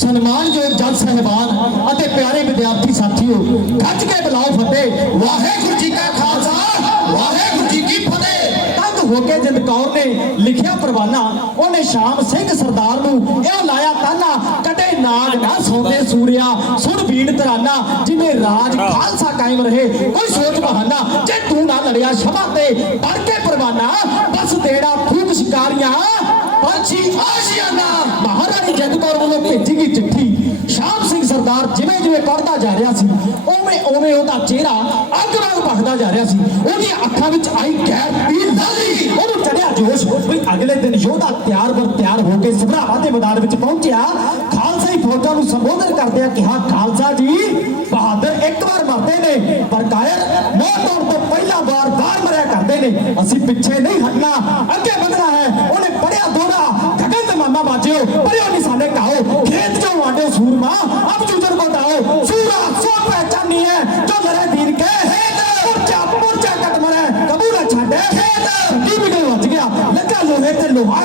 ਸਨਮਾਨਯੋਗ ਜੱਜ ਸਾਹਿਬਾਨ ਅਤੇ ਪਿਆਰੇ ਵਿਦਿਆਰਥੀ ਸਾਥੀਓ ਗੱਜ ਕੇ ਬੁਲਾਓ ਫਤਿਹ। ਵਾਹਿਗੁਰੂ ਜੀ ਕਾ ਖਾਲਸਾ ਵਾਹਿਗੁਰੂ ਜੀ ਕੀ ਫਤਿਹ। ਤੰਗ ਹੋ ਕੇ ਜਿੰਦ ਕੌਰ ਨੇ ਲਿਖਿਆ ਪਰਵਾਨਾ ਉਹਨੇ ਸ਼ਾਮ ਸਿੰਘ ਸਰਦਾਰ ਨੂੰ ਇਹ ਲਾਇਆ ਤਾਨਾ ਕਦੇ ਨਾਗ ਨਾ ਸੌਂਦੇ ਸੂਰਿਆ ਸੁਣ ਵੀਣ ਤਰਾਨਾ ਜਿਵੇਂ ਰਾਜ ਖਾਲਸਾ ਕਾਇਮ ਰਹੇ ਕੋਈ ਸੋਚ ਬਹਾਨਾ ਜੇ ਤੂੰ ਨਾ ਲੜਿਆ ਸ਼ਮਾ ਤੇ ਪੜ ਕੇ ਪਰਵਾਨਾ ਬਸ ਤੇਰਾ ਫੂਕ ਸ਼ਿਕਾਰੀਆਂ। ਪੰਛੀ ਆਸ਼ੀਆਨਾ ਮਹਾਰਾਣੀ ਜਿੰਦ ਵੱਲੋਂ ਭੇਜੀ ਗਈ ਚਿੱਠੀ। ਸ਼ਾਮ ਸਿੰਘ ਸਰਦਾਰ ਜਿਵੇਂ ਜਿਵੇਂ ਪੜਦਾ ਜਾ ਰਿਹਾ ਸੀ, ਉਵੇਂ ਉਵੇਂ ਉਹਦਾ ਚਿਹਰਾ ਅੱਗ ਵਾਂਗ ਭਖਦਾ ਜਾ ਰਿਹਾ ਸੀ। ਉਹਦੀਆਂ ਅੱਖਾਂ ਵਿੱਚ ਆਈ ਗੈਰ ਦੀ ਉਹਨੂੰ ਚੜਿਆ ਜੋਸ਼ ਵੀ ਅਗਲੇ ਦਿਨ ਯੋਧਾ ਤਿਆਰ ਬਰ ਤਿਆਰ ਹੋ ਕੇ ਸਭਰਾਵਾਂ ਦੇ ਮੈਦਾਨ ਵਿੱਚ ਪਹੁੰਚਿਆ। ਖਾਲਸਾਈ ਫੌਜਾਂ ਨੂੰ ਸੰਬੋਧਨ ਕਰਦਿਆਂ ਕਿਹਾ, ਖਾਲਸਾ ਜੀ, ਬਹਾਦਰ ਇੱਕ ਵਾਰ ਮਰਦੇ ਨੇ, ਪਰ ਕਾਇਰ ਮੌਤ ਆਉਣ ਤੋਂ ਪਹਿਲਾਂ ਵਾਰ ਬਾਹਰ ਮਰਿਆ ਕਰਦੇ ਨੇ। ਅਸੀਂ ਪਿੱਛੇ ਨਹੀਂ ਹਟਣਾ, ਅੱਗੇ ਵਧਣਾ ਹੈ। ਉਹਨੇ ਕਬੂਲਾ ਛੱਡੇ ਕੀ ਬਿਗਲ ਵੱਜ ਗਿਆ? ਲੱਗਾ ਲੋਹੇ ਤੇ ਲੋਹਾ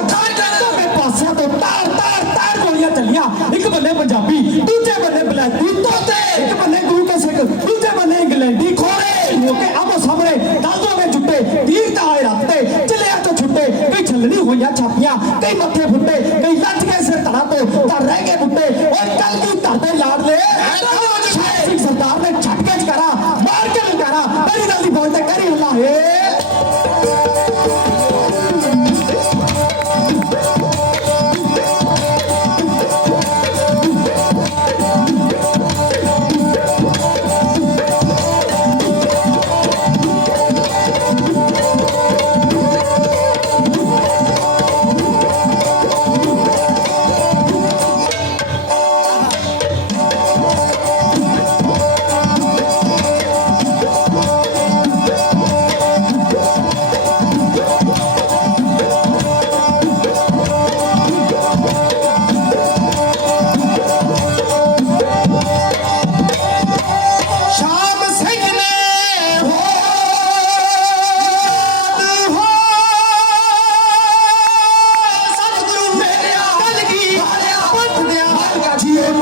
ਦੋਵੇਂ ਪਾਸਿਆਂ ਤੋਂ ਤਾਰ ਤਾਰ ਤਾਰ ਗੋਲੀਆਂ ਚੱਲੀਆਂ। ਇੱਕ ਬੰਨੇ ਪੰਜਾਬੀ, ਦੂਜੇ ਬੰਨੇ ਬਲੈਤੀ। ਤੋਤੇ ਇੱਕ ਬੰਨੇ ਗੁਰੂ ਕੇ ਸਿੱਖ, ਦੂਜੇ ਬੰਨੇ ਇੰਗਲੈਂਡੀ ਖੋਰੇ। ਲੋਕੇ ਆਮੋ ਸਾਹਮਣੇ ਦਲਦੋ ਵਿੱਚ ਜੁੱਟੇ ਤੀਰ ਤਾਂ ਆਏ ਰੱਤ ਤੇ ਤੋਂ ਛੁੱਟੇ, ਕਈ ਛੱਲਣੀ ਹੋਈਆਂ ਛਾਪੀਆਂ, ਕਈ ਮੱਥੇ ਫੁੱਟੇ, ਕਈ ਲੱਜ ਗਏ ਸਿਰ ਧੜਾ ਤੋਂ, ਤਾਂ ਰਹਿ ਗਏ ਬੁੱਟੇ